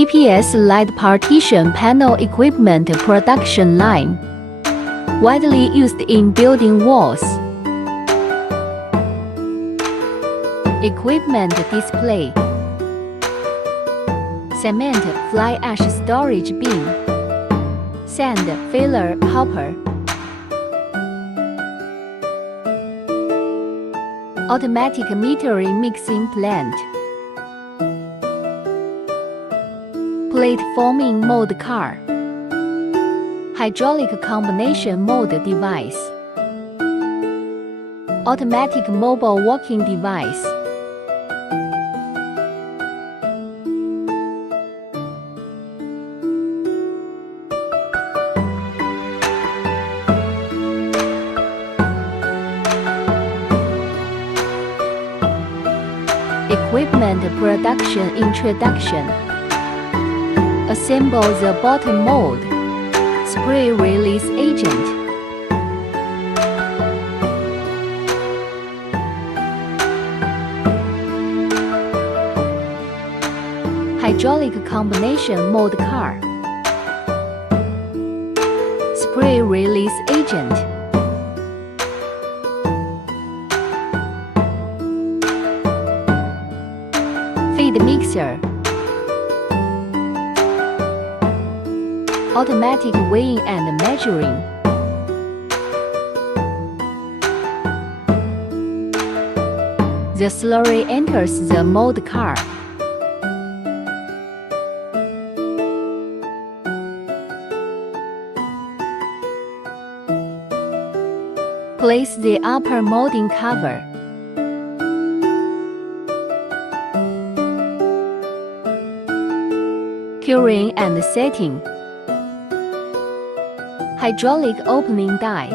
EPS-led partition panel equipment production line, widely used in building walls. Equipment display: cement fly ash storage bin, sand filler hopper, automatic metering mixing plant, plate forming mold car, hydraulic combination mold device, automatic mobile walking device. Equipment production introduction: assemble the bottom mold, spray release agent, hydraulic combination mold car, spray release agent, feed mixer, automatic weighing and measuring, the slurry enters the mold car. Place the upper molding cover. Curing and setting. Hydraulic opening die.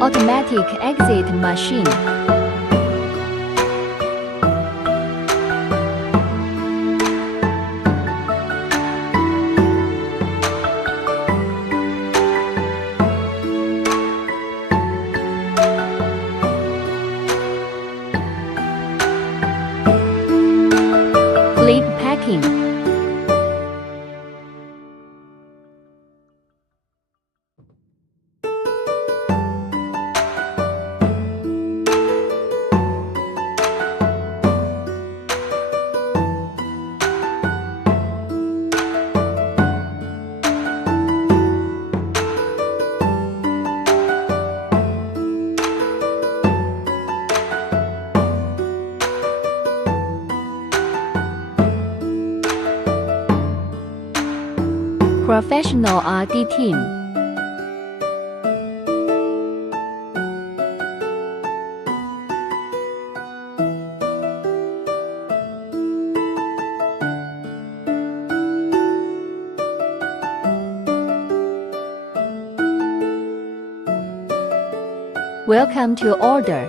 Automatic exit machine. Clip packing. Professional RD team. Welcome to order.